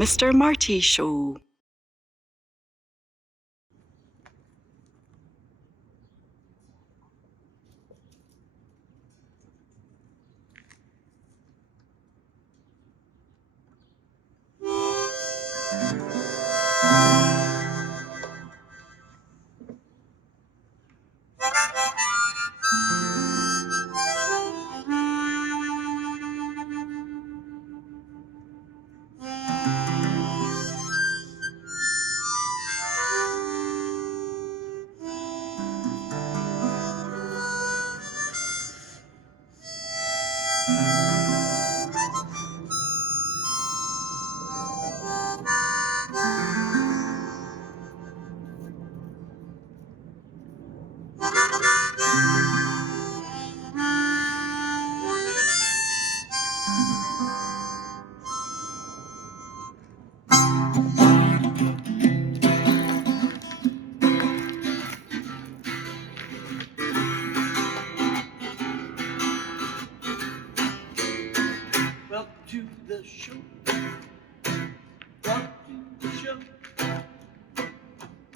Mr. Marty Show. Welcome to the show. Welcome to the show.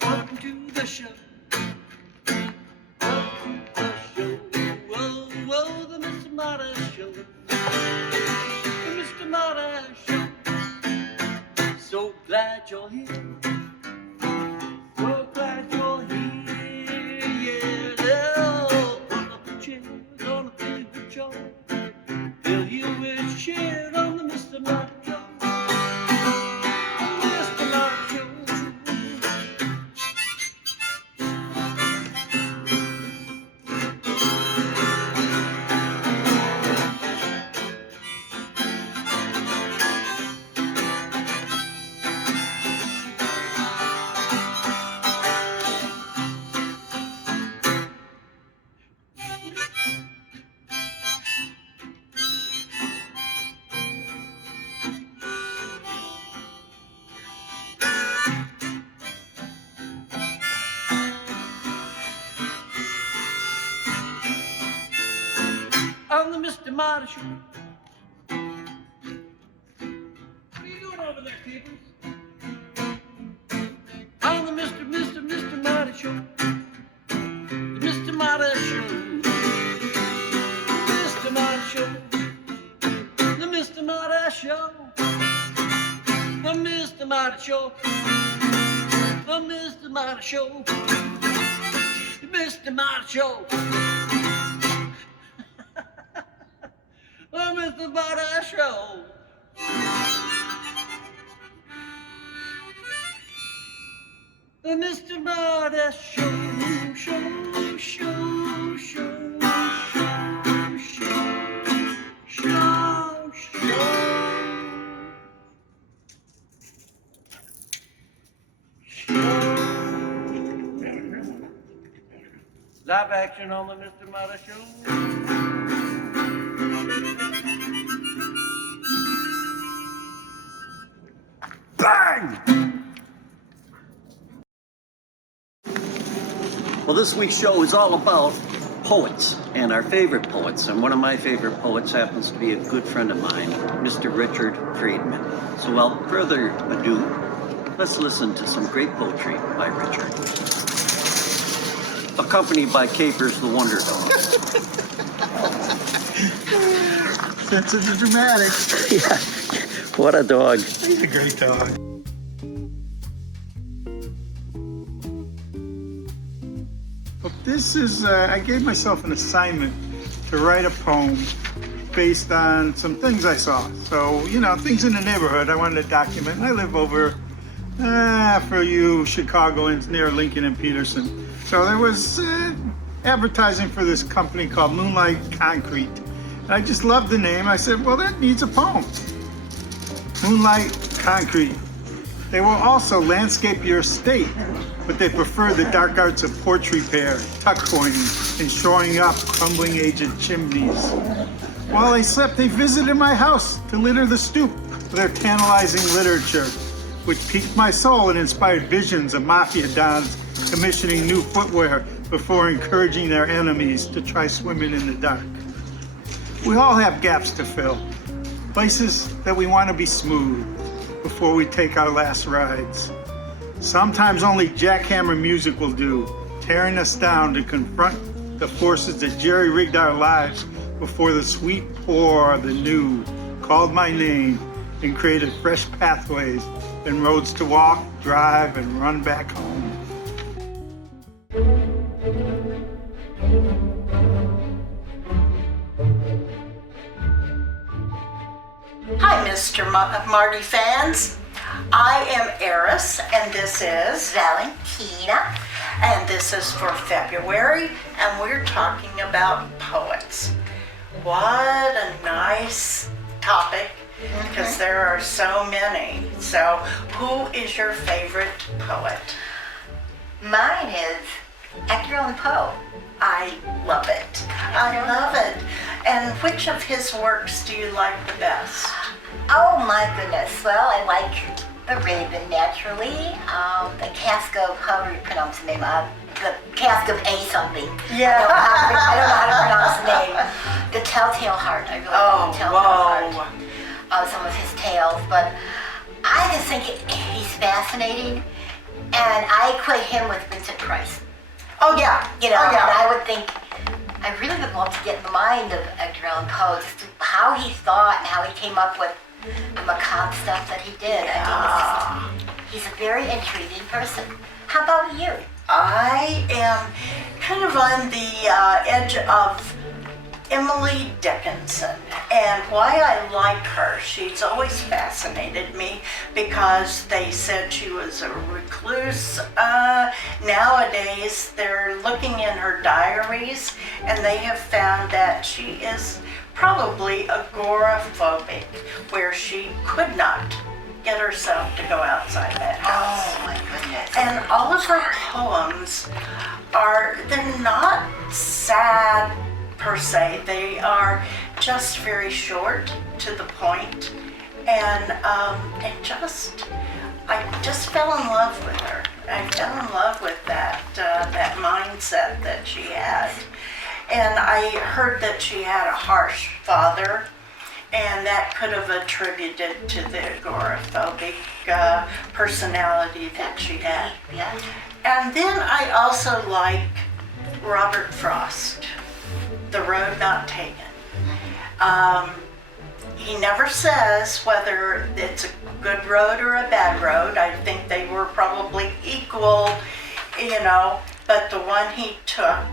Welcome to the show. Welcome to the show. Whoa, whoa, the Mr. Marty Show. The Mr. Marty Show. So glad you're here. So glad you're here. Yeah, oh, pull up a chair, gonna feel the joy. Fill you with cheer on the Mr. Marty Show. Mr. Marty Show. On the Mr. Marty Show. What are you doing over there, people? On the Mr. Marty Show. The Mr. Marty Show. Mr. Marty Show. The Mr. Marty Show. The Mr. Marty Show. The Mr. Marty Show. The Mr. Marty Show. The Mr. Marty Show. The Mr. Marty Show. Show, show, show, show, show, show, show. Live action on the Mr. Marty Show. Bang! Well, this week's show is all about poets and our favorite poets. And one of my favorite poets happens to be a good friend of mine, Mr. Richard Friedman. So without further ado, let's listen to some great poetry by Richard, accompanied by Capers the Wonder Dog. Sensitive and dramatic. Yeah, what a dog. He's a great dog. Well, this is, I gave myself an assignment to write a poem based on some things I saw. So, you know, things in the neighborhood I wanted to document. I live over, for you Chicagoans, near Lincoln and Peterson. So there was advertising for this company called Moonlight Concrete. And I just loved the name. I said, well, that needs a poem. Moonlight Concrete. They will also landscape your estate, but they prefer the dark arts of porch repair, tuck pointing, and shoring up crumbling aged chimneys. While they slept, they visited my house to litter the stoop with their tantalizing literature, which piqued my soul and inspired visions of mafia dons commissioning new footwear before encouraging their enemies to try swimming in the dark. We all have gaps to fill, places that we want to be smooth, before we take our last rides. Sometimes only jackhammer music will do, tearing us down to confront the forces that jerry-rigged our lives before the sweet pour of the new called my name and created fresh pathways and roads to walk, drive, and run back home. Hi, Mr. Marty fans. I am Eris, and this is Valentina. and this is for February, and we're talking about poets. What a nice topic, because there are so many. So, who is your favorite poet? Mine is Edgar Allan Poe. I love it. I love it. And which of his works do you like the best? Oh my goodness. Well, I like The Raven naturally. The Cask of, however you pronounce the name, the Cask of A something. Yeah. I don't know how to pronounce the name. The Telltale Heart. I really like the Telltale Heart. Some of his tales, but I just think he's fascinating, and I equate him with Vincent Price. Oh yeah. You know, oh, yeah. and I would think, I really would love to get in the mind of Edgar Allan Poe, just how he thought and how he came up with the macabre stuff that he did. Yeah. I think he's a very intriguing person. How about you? I am kind of on the edge of Emily Dickinson, and why I like her, she's always fascinated me because they said she was a recluse. Nowadays they're looking in her diaries and they have found that she is probably agoraphobic, where she could not get herself to go outside that house. Oh my goodness. And all of her poems they're not sad per se, they are just very short to the point, and I just fell in love with her. I fell in love with that mindset that she had. And I heard that she had a harsh father, and that could have attributed to the agoraphobic personality that she had. Yeah. And then I also like Robert Frost, The Road Not Taken. He never says whether it's a good road or a bad road. I think they were probably equal, but the one he took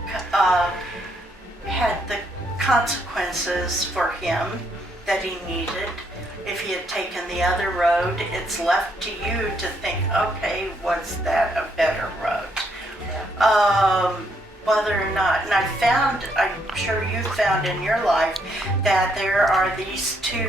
had the consequences for him that he needed. If he had taken the other road, it's left to you to think, okay, was that a better road? Whether or not, and I'm sure you found in your life that there are these two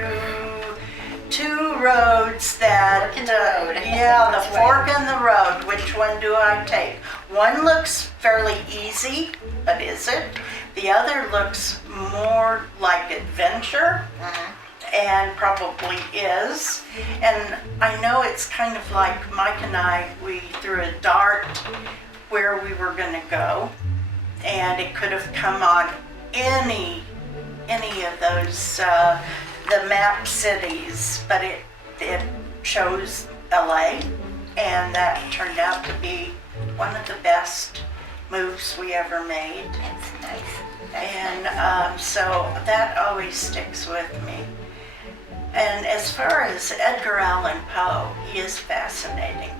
roads that, Fork in the road. the fork in the road. Which one do I take? One looks fairly easy, but is it? The other looks more like adventure, and probably is. And I know it's kind of like Mike and I, we threw a dart where we were going to go, and it could have come on any of those the map cities, but it chose LA, and that turned out to be one of the best moves we ever made. That's nice. And so that always sticks with me. And as far as Edgar Allan Poe, he is fascinating.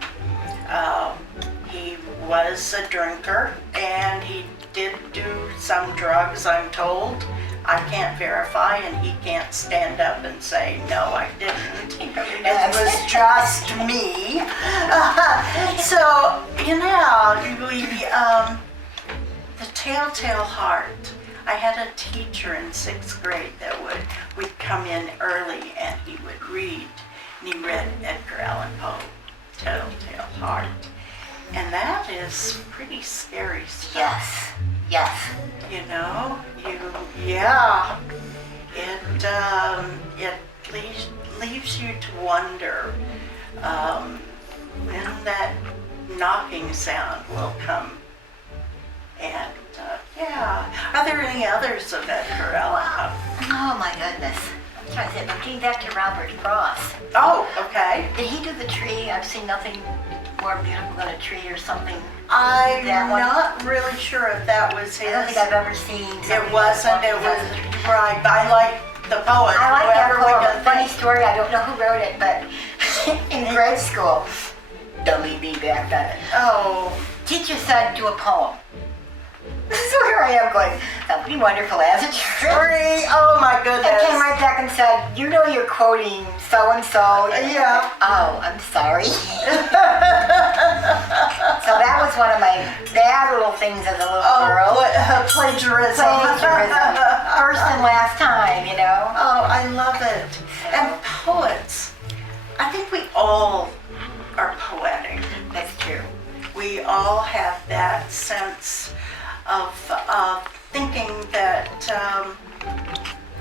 He was a drinker, and he did do some drugs, I'm told. I can't verify, and he can't stand up and say, no, I didn't. It was just me. So, the Telltale Heart. I had a teacher in 6th grade that would come in early, and he would read, and he read Edgar Allan Poe, Telltale Heart. And that is pretty scary stuff. Yes. It leaves you to wonder when that knocking sound will come. And are there any others of Edgar Allan Poe? Oh my goodness. I'm trying to say, but getting back to Robert Frost. Oh, okay. Did he do the tree? I've seen nothing more beautiful than a tree or something. I'm That one? not really sure if that was his. I don't think I've ever seen. It wasn't. It was right. I like the poet. I like that whoever we poem. can Funny think. story, I don't know who wrote it, but in grade school, dummy me back then, Oh, teacher said do a poem. So here I am going, that would be wonderful as a tree. tree. Oh my goodness. And came right back and said, you know you're quoting so-and-so. Yeah. Oh, I'm sorry. So that was one of my bad little things as a little girl. Plagiarism. Plagiarism. First and last time, you know. Oh, I love it. And poets, I think we all are poetic. That's true. We all have that sense of thinking that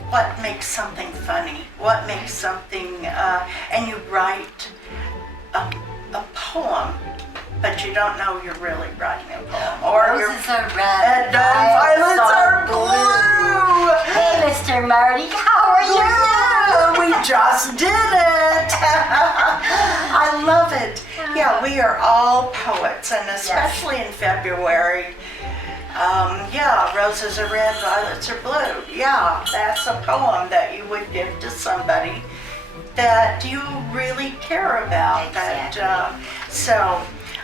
what makes something funny, what makes something, and you write a poem, but you don't know you're really writing a poem. Or you're, Roses are red, and violets are blue. Hey, Mr. Marty, how are you? Yeah, we just did it. I love it. Yeah, we are all poets, and especially in February. Yeah, roses are red, violets are blue. Yeah, that's a poem that you would give to somebody that you really care about. Exactly.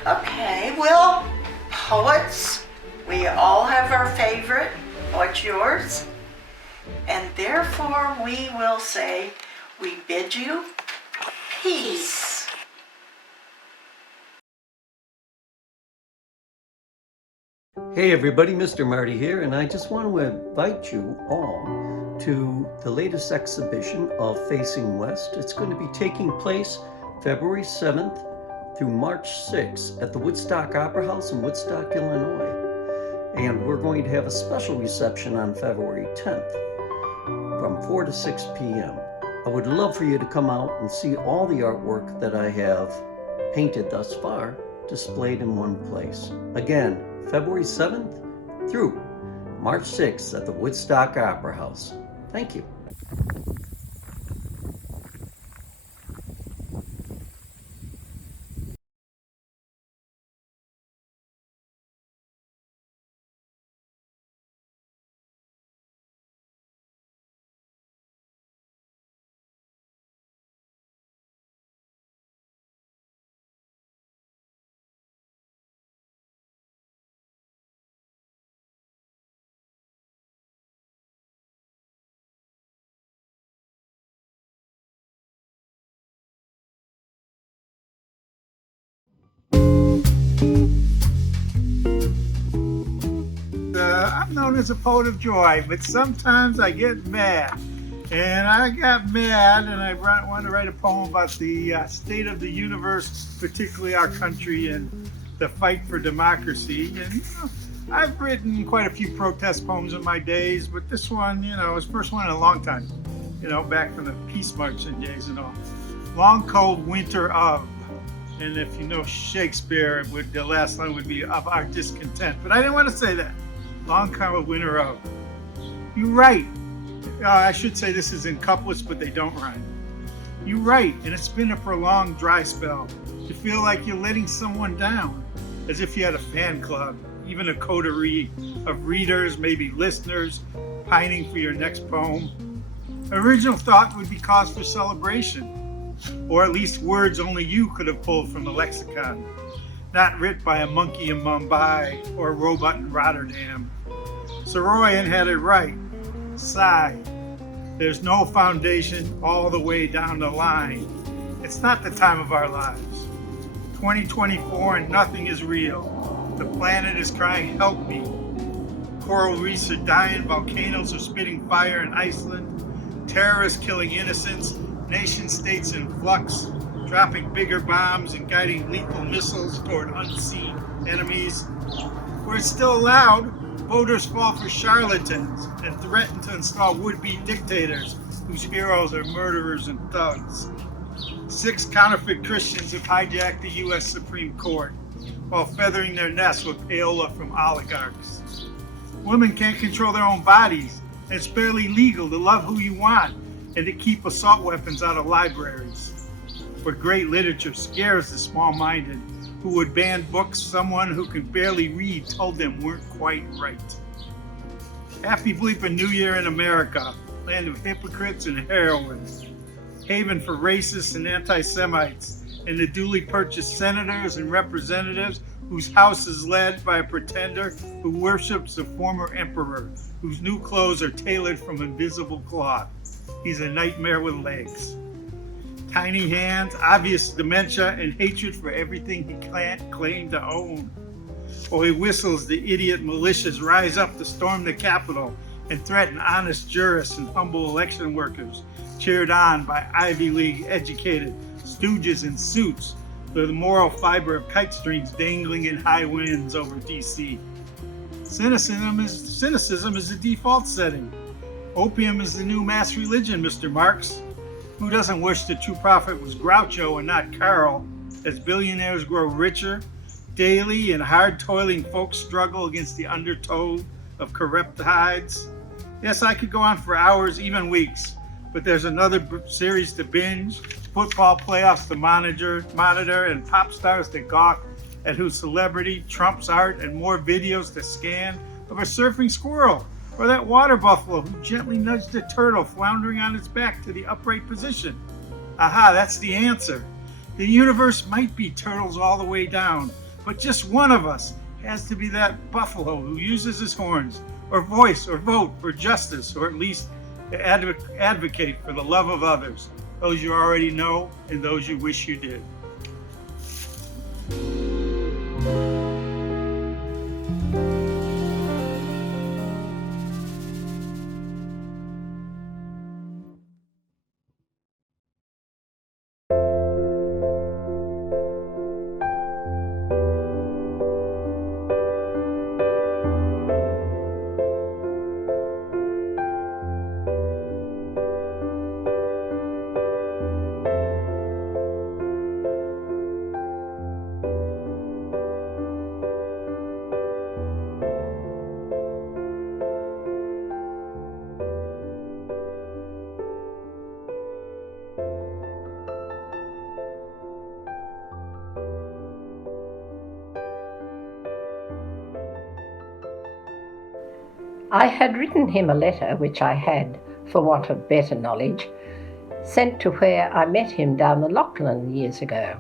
Okay, well, poets, we all have our favorite. What's yours? And therefore we will say, we bid you peace. Hey everybody, Mr. Marty here, and I just want to invite you all to the latest exhibition of Facing West. It's going to be taking place February 7th through March 6th at the Woodstock Opera House in Woodstock, Illinois. And we're going to have a special reception on February 10th from 4 to 6 p.m. I would love for you to come out and see all the artwork that I have painted thus far displayed in one place. Again, February 7th through March 6th at the Woodstock Opera House. Thank you. I'm known as a poet of joy, but sometimes I get mad. And I got mad and I wanted to write a poem about the state of the universe, particularly our country and the fight for democracy. And you know, I've written quite a few protest poems in my days, but this one, you know, is the first one in a long time. You know, back from the peace marching days and all. Long cold winter of. And if you know Shakespeare, the last line would be of our discontent. But I didn't want to say that. Long cold winter of. You write. I should say this is in couplets, but they don't rhyme. You write, and it's been a prolonged dry spell. You feel like you're letting someone down, as if you had a fan club, even a coterie of readers, maybe listeners, pining for your next poem. Original thought would be cause for celebration, or at least words only you could have pulled from the lexicon, not writ by a monkey in Mumbai or a robot in Rotterdam. Soroyan had it right. Sigh. There's no foundation all the way down the line. It's not the time of our lives. 2024 and nothing is real. The planet is crying, help me. Coral reefs are dying, volcanoes are spitting fire in Iceland, terrorists killing innocents, nation states in flux, dropping bigger bombs and guiding lethal missiles toward unseen enemies. Where it's still allowed, voters fall for charlatans and threaten to install would-be dictators whose heroes are murderers and thugs. 6 counterfeit Christians have hijacked the U.S. Supreme Court while feathering their nests with payola from oligarchs. Women can't control their own bodies, and it's barely legal to love who you want and to keep assault weapons out of libraries. For great literature scares the small-minded who would ban books someone who can barely read told them weren't quite right. Happy bleeping New Year in America, land of hypocrites and heroines, haven for racists and anti-Semites, and the duly purchased senators and representatives whose house is led by a pretender who worships a former emperor, whose new clothes are tailored from invisible cloth. He's a nightmare with legs. Tiny hands, obvious dementia, and hatred for everything he can't claim to own. Or he whistles the idiot militias rise up to storm the Capitol and threaten honest jurists and humble election workers, cheered on by Ivy League educated stooges in suits with the moral fiber of kite strings dangling in high winds over DC. Cynicism is the default setting. Opium is the new mass religion, Mr. Marx. Who doesn't wish the true prophet was Groucho and not Karl, as billionaires grow richer daily and hard-toiling folks struggle against the undertow of corrupt hides? Yes, I could go on for hours, even weeks, but there's another series to binge, football playoffs to monitor, and pop stars to gawk at whose celebrity trumps art, and more videos to scan of a surfing squirrel or that water buffalo who gently nudged a turtle floundering on its back to the upright position. Aha, that's the answer. The universe might be turtles all the way down, but just one of us has to be that buffalo who uses his horns, or voice, or vote for justice, or at least to advocate for the love of others, those you already know and those you wish you did. I had written him a letter which I had, for want of better knowledge, sent to where I met him down the Lachlan years ago.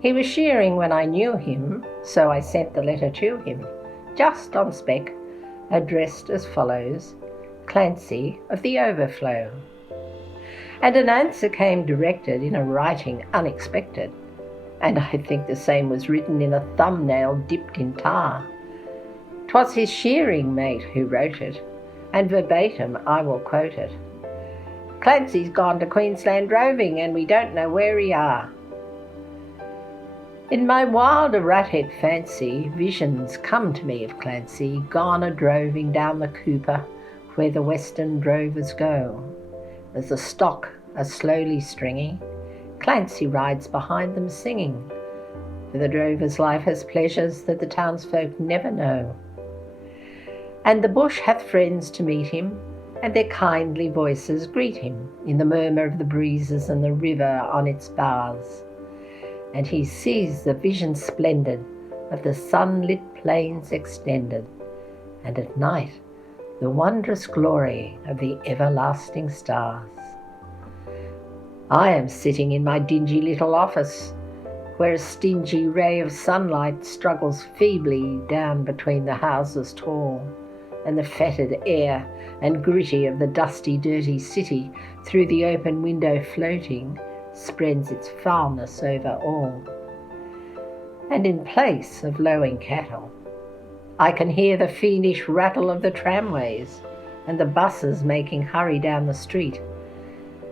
He was shearing when I knew him, so I sent the letter to him, just on spec, addressed as follows: Clancy of the Overflow. And an answer came directed in a writing unexpected, and I think the same was written in a thumbnail dipped in tar. 'Twas his shearing mate who wrote it, and verbatim I will quote it. Clancy's gone to Queensland droving, and we don't know where he are. In my wilder rathead fancy, visions come to me of Clancy, gone a-droving down the Cooper, where the western drovers go. As the stock are slowly stringing, Clancy rides behind them singing, for the drover's life has pleasures that the townsfolk never know. And the bush hath friends to meet him, and their kindly voices greet him in the murmur of the breezes and the river on its bars. And he sees the vision splendid of the sunlit plains extended, and at night the wondrous glory of the everlasting stars. I am sitting in my dingy little office, where a stingy ray of sunlight struggles feebly down between the houses tall, and the fetid air and gritty of the dusty, dirty city through the open window floating spreads its foulness over all. And in place of lowing cattle, I can hear the fiendish rattle of the tramways and the buses making hurry down the street,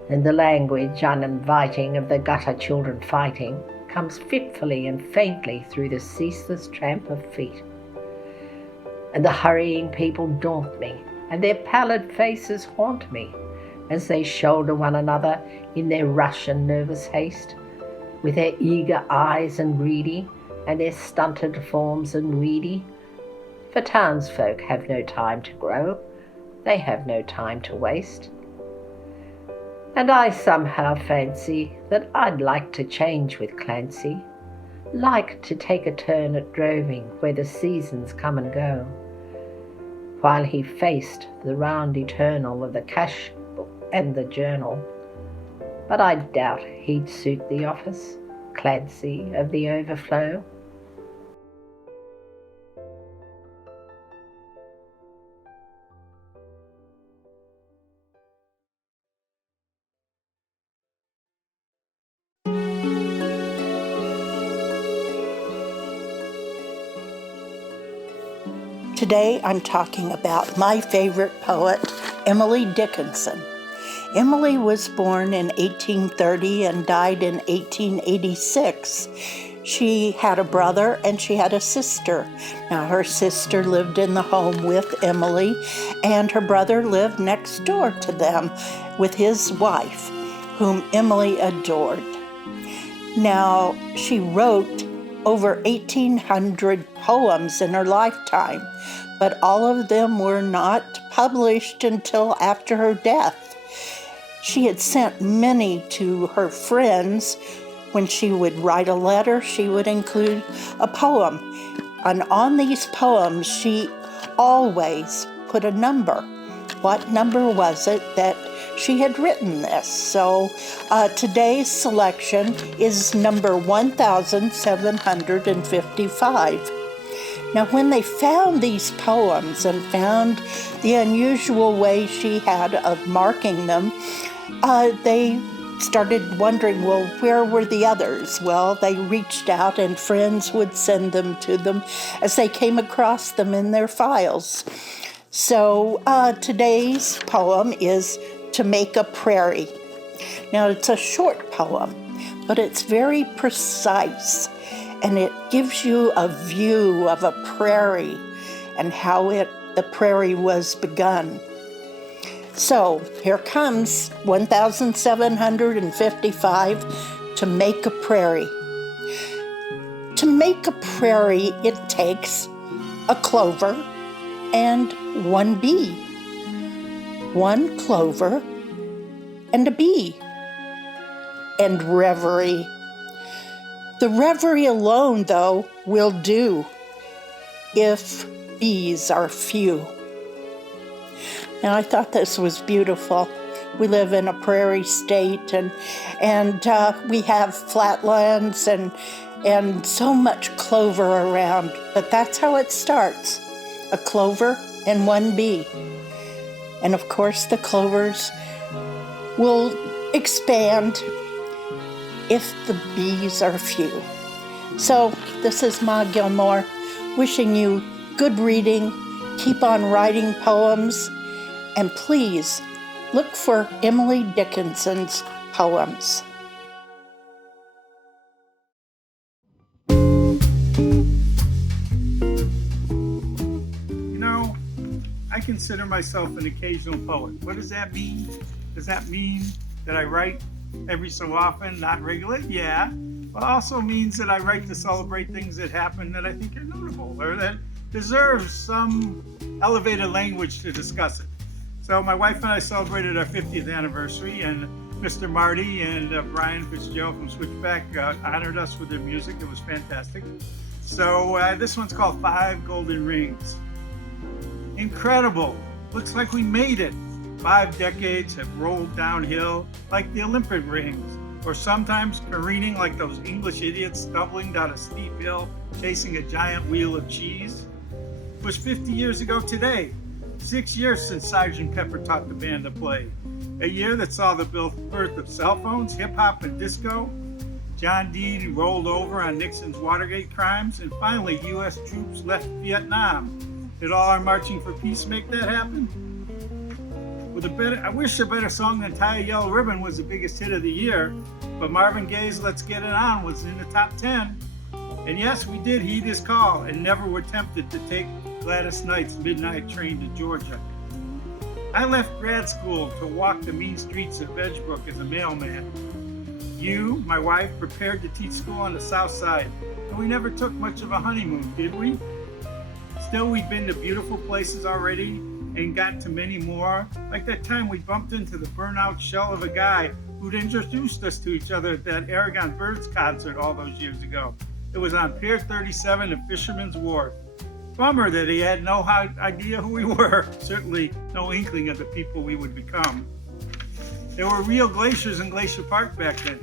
and the language uninviting of the gutter children fighting comes fitfully and faintly through the ceaseless tramp of feet. And the hurrying people daunt me, and their pallid faces haunt me, as they shoulder one another in their rush and nervous haste, with their eager eyes and greedy, and their stunted forms and weedy. For townsfolk have no time to grow, they have no time to waste. And I somehow fancy that I'd like to change with Clancy, like to take a turn at droving where the seasons come and go, while he faced the round eternal of the cash book and the journal. But I doubt he'd suit the office, Clancy of the overflow. Today I'm talking about my favorite poet, Emily Dickinson. Emily was born in 1830 and died in 1886. She had a brother and she had a sister. Now her sister lived in the home with Emily, and her brother lived next door to them with his wife, whom Emily adored. Now, she wrote over 1,800 poems in her lifetime, but all of them were not published until after her death. She had sent many to her friends. When she would write a letter, she would include a poem. And on these poems, she always put a number. What number was it that she had written this? So today's selection is number 1755. Now, when they found these poems and found the unusual way she had of marking them, they started wondering, well, where were the others? Well, they reached out and friends would send them to them as they came across them in their files. So today's poem is To Make a Prairie. Now, it's a short poem, but it's very precise, and it gives you a view of a prairie and how the prairie was begun. So here comes 1755, To Make a Prairie. To make a prairie, it takes a clover and one bee. One clover and a bee. And reverie. The reverie alone, though, will do if bees are few. And I thought this was beautiful. We live in a prairie state, and we have flatlands and so much clover around. But that's how it starts, a clover and one bee. And of course, the clovers will expand if the bees are few. So this is Ma Gilmore wishing you good reading, keep on writing poems, and please look for Emily Dickinson's poems. You know, I consider myself an occasional poet. What does that mean? Does that mean that I write every so often, not regularly? Yeah. But also means that I write to celebrate things that happen that I think are notable or that deserve some elevated language to discuss it. So my wife and I celebrated our 50th anniversary, and Mr. Marty and Brian Fitzgerald from Switchback honored us with their music. It was fantastic. So this one's called 5 Golden Rings. Incredible. Looks like we made it. 5 decades have rolled downhill like the Olympic rings, or sometimes careening like those English idiots stumbling down a steep hill chasing a giant wheel of cheese. It was 50 years ago today. 6 years since Sgt. Pepper taught the band to play. A year that saw the birth of cell phones, hip-hop, and disco. John D. rolled over on Nixon's Watergate crimes, and finally U.S. troops left Vietnam. Did all our marching for peace make that happen? I wish a better song than Tie a Yellow Ribbon was the biggest hit of the year, but Marvin Gaye's Let's Get It On was in the top 10. And yes, we did heed his call and never were tempted to take Gladys Knight's midnight train to Georgia. I left grad school to walk the mean streets of Edgebrook as a mailman. You, my wife, prepared to teach school on the south side, and we never took much of a honeymoon, did we? Still, we'd been to beautiful places already, and got to many more. Like that time we bumped into the burnout shell of a guy who'd introduced us to each other at that Aragon Birds concert all those years ago. It was on Pier 37 at Fisherman's Wharf. Bummer that he had no idea who we were, certainly no inkling of the people we would become. There were real glaciers in Glacier Park back then.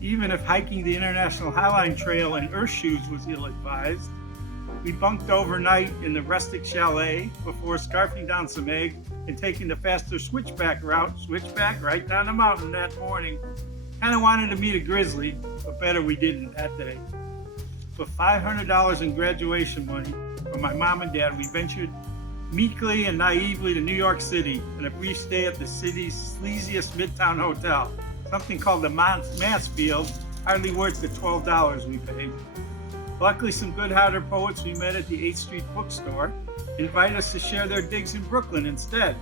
Even if hiking the International Highline Trail in earth shoes was ill-advised. We bunked overnight in the rustic chalet before scarfing down some egg and taking the faster switchback route, right down the mountain that morning. Kind of wanted to meet a grizzly, but better we didn't that day. With $500 in graduation money from my mom and dad, we ventured meekly and naively to New York City and a brief stay at the city's sleaziest midtown hotel, something called the Mansfield, hardly worth the $12 we paid. Luckily, some good-hearted poets we met at the 8th Street bookstore invited us to share their digs in Brooklyn instead.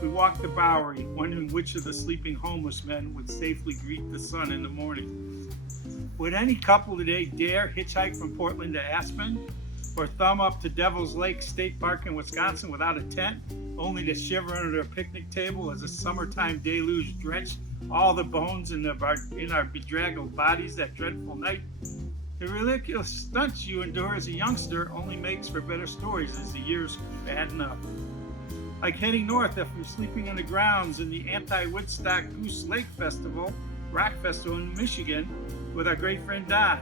We walked the Bowery, wondering which of the sleeping homeless men would safely greet the sun in the morning. Would any couple today dare hitchhike from Portland to Aspen? Or thumb up to Devil's Lake State Park in Wisconsin without a tent, only to shiver under a picnic table as a summertime deluge drenched all the bones in our bedraggled bodies that dreadful night? The ridiculous stunts you endure as a youngster only makes for better stories as the years fatten up. Like heading north after sleeping on the grounds in the anti-Woodstock Goose Lake Rock Festival in Michigan with our great friend Don.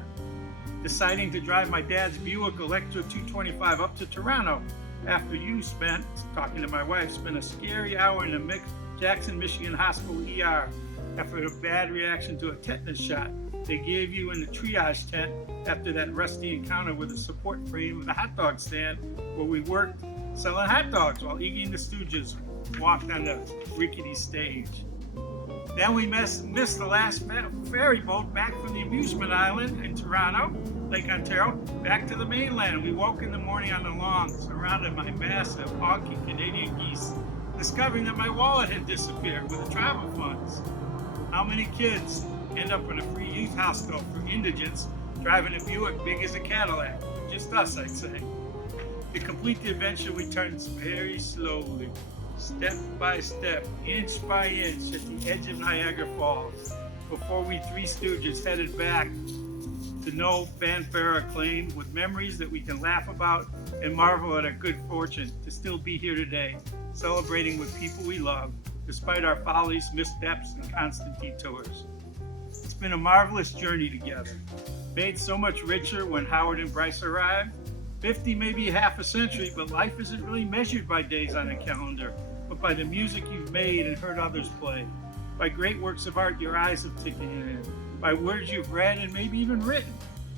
Deciding to drive my dad's Buick Electra 225 up to Toronto after you talking to my wife, spent a scary hour in the Jackson, Michigan Hospital ER after a bad reaction to a tetanus shot they gave you in the triage tent after that rusty encounter with a support frame of the hot dog stand where we worked selling hot dogs while Iggy and the Stooges walked on the rickety stage. Then we missed the last ferry boat back from the amusement island in Toronto, Lake Ontario, back to the mainland. We woke in the morning on the lawn, surrounded by massive, honking Canadian geese, discovering that my wallet had disappeared with the travel funds. How many kids end up in a free youth hostel for indigents driving a Buick big as a Cadillac? Just us, I'd say. To complete the adventure, we turned very slowly, step by step, inch by inch at the edge of Niagara Falls before we three stooges headed back to no fanfare or acclaim with memories that we can laugh about and marvel at our good fortune to still be here today, celebrating with people we love, despite our follies, missteps, and constant detours. It's been a marvelous journey together, made so much richer when Howard and Bryce arrived. 50, maybe half a century, but life isn't really measured by days on a calendar, but by the music you've made and heard others play, by great works of art your eyes have taken in, by words you've read and maybe even written,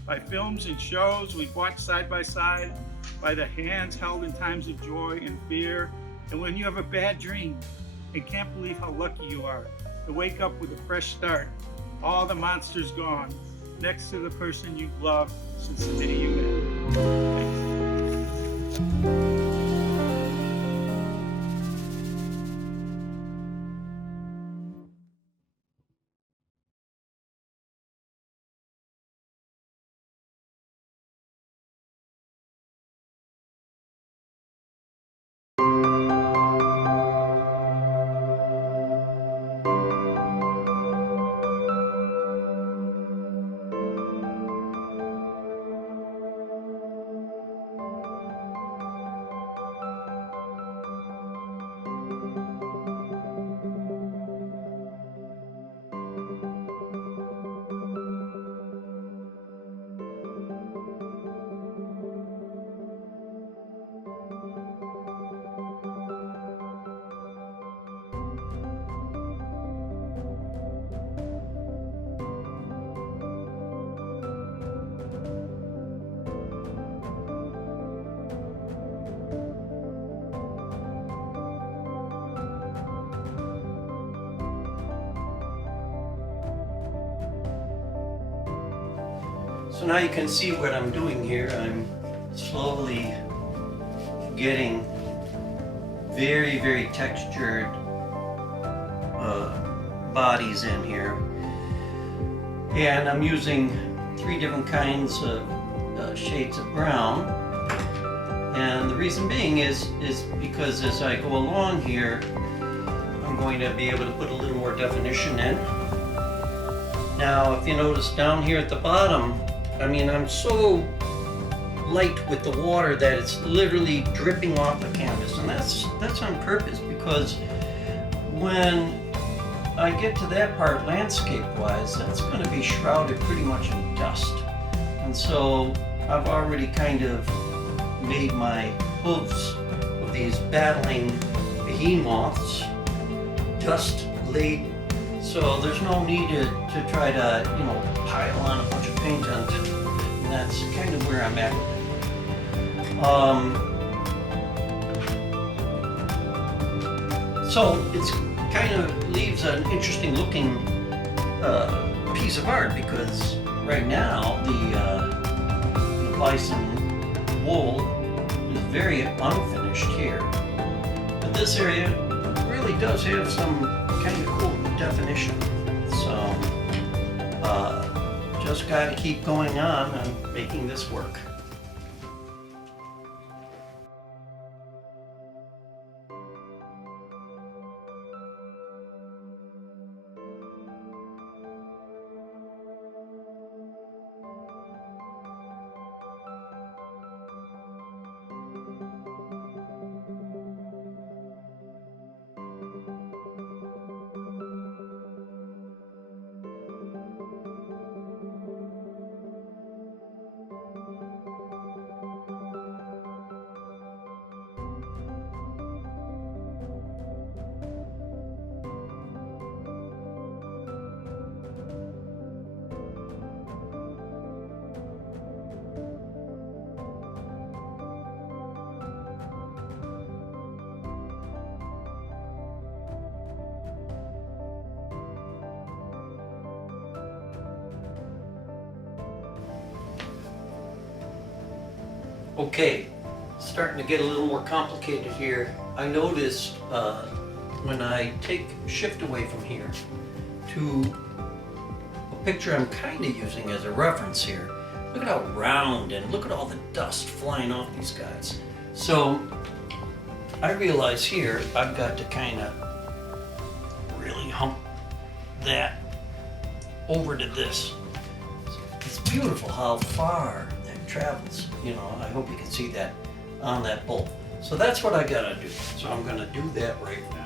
by films and shows we've watched side by side, by the hands held in times of joy and fear, and when you have a bad dream and can't believe how lucky you are to wake up with a fresh start, all the monsters gone, next to the person you've loved since the day you met. So now you can see what I'm doing here. I'm slowly getting very, very textured bodies in here. And I'm using 3 different kinds of shades of brown. And the reason being is because as I go along here, I'm going to be able to put a little more definition in. Now, if you notice down here at the bottom, I mean, I'm so light with the water that it's literally dripping off the canvas, and that's on purpose, because when I get to that part landscape-wise, that's going to be shrouded pretty much in dust. And so I've already kind of made my hooves of these battling behemoths dust laden. So there's no need to try to, pile on a bunch of paint on it. And that's kind of where I'm at with it. So it's kind of leaves an interesting looking piece of art, because right now the bison wool is very unfinished here. But this area really does have some kind of cool definition. So just got to keep going on and making this work. Okay, starting to get a little more complicated here. I noticed when I take shift away from here to a picture I'm kind of using as a reference here, look at how round and look at all the dust flying off these guys. So I realize here I've got to kind of really hump that over to this. It's beautiful how far that travels. I hope you can see that on that bolt. So that's what I gotta do. So I'm gonna do that right now.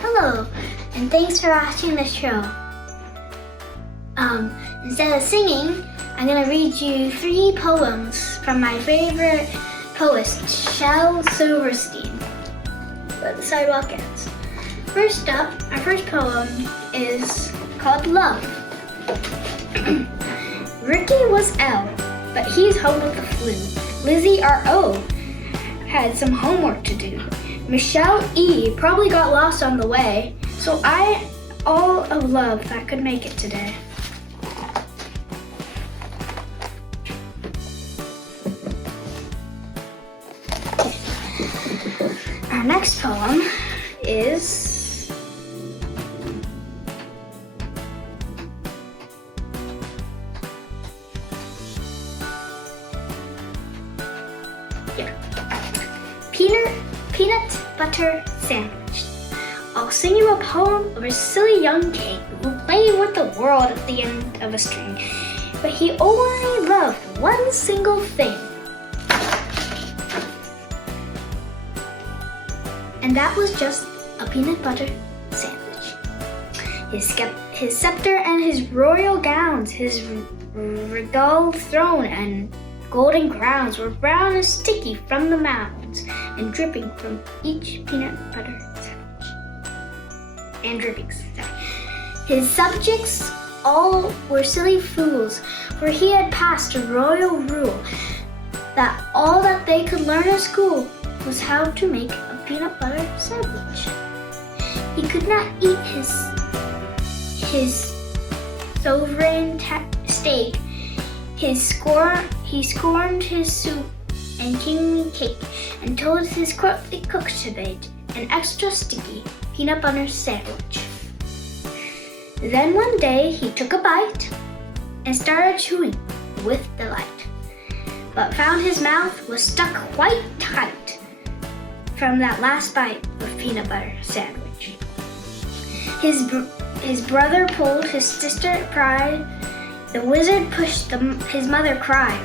Hello, and thanks for watching the show. Instead of singing, I'm gonna read you 3 poems from my favorite poet, Shel Silverstein, Where the Sidewalk Ends. First up, our first poem is called Love. Ricky was L, but he's home with the flu. Lizzie R.O. had some homework to do. Michelle E. probably got lost on the way, so all of love that could make it today. Our next poem is Peanut Butter Sandwich. I'll sing you a poem of a silly young king who played with the world at the end of a string, but he only loved one single thing. and that was just a peanut butter sandwich. His scepter and his royal gowns, his regal throne and golden crowns were brown and sticky from the mounds and dripping from each peanut butter sandwich. And drippings. His subjects all were silly fools, for he had passed a royal rule that all that they could learn at school was how to make a peanut butter sandwich. He could not eat his sovereign steak. He scorned his soup and kingly cake, and told his courtly cook to bake an extra sticky peanut butter sandwich. Then one day he took a bite and started chewing with delight, but found his mouth was stuck quite tight from that last bite of peanut butter sandwich. His brother pulled, his sister cried, the wizard pushed, his mother cried,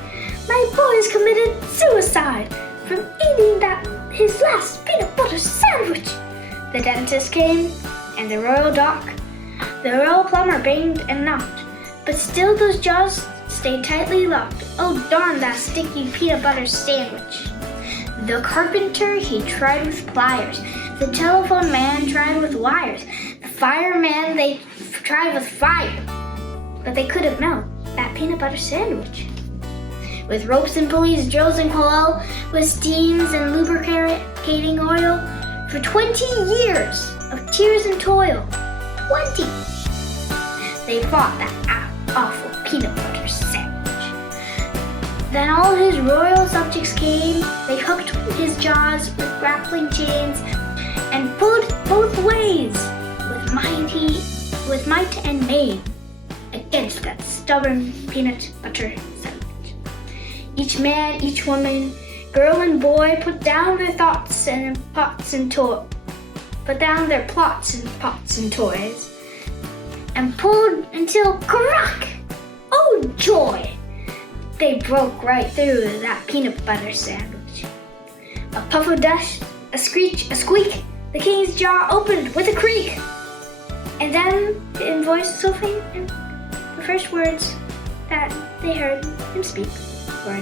"My boy's committed suicide from eating his last peanut butter sandwich." The dentist came, and the royal doc. The royal plumber banged and knocked, but still those jaws stayed tightly locked. Oh darn that sticky peanut butter sandwich. The carpenter, he tried with pliers. The telephone man tried with wires. The fireman, they tried with fire. But they couldn't melt that peanut butter sandwich. With ropes and pulleys, drills and coil, with steams and lubricating oil, for 20 years of tears and toil. 20! They fought that awful peanut butter sandwich. Then all his royal subjects came. They hooked his jaws with grappling chains and pulled both ways with might and main against that stubborn peanut butter sandwich. Each man, each woman, girl and boy put down their thoughts and pots and put down their plots and pots and toys, and pulled until crack! Oh joy! They broke right through that peanut butter sandwich. A puff of dust, a screech, a squeak, the king's jaw opened with a creak. And then, in voice so faint, the first words that they heard him speak were,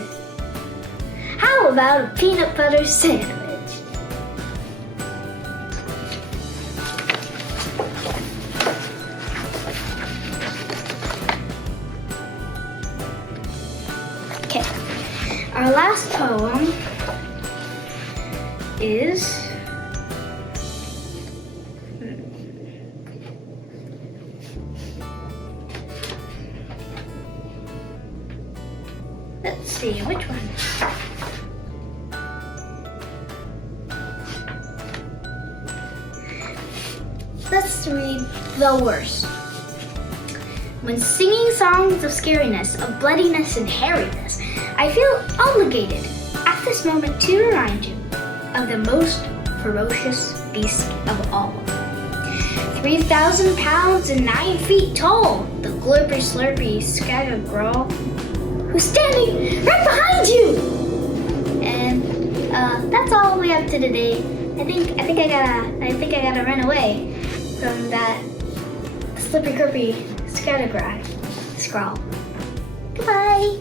"How about a peanut butter sandwich?" Okay, our last poem is let's see, which one? Let's read The Worst. When singing songs of scariness, of bloodiness and hairiness, I feel obligated at this moment to remind you of the most ferocious beast of all. 3,000 pounds and 9 feet tall, the glurpy slurpy scattered girl who's standing right behind you. And that's all we have to today. I think I gotta run away from that slippery curpy scrawl. Goodbye.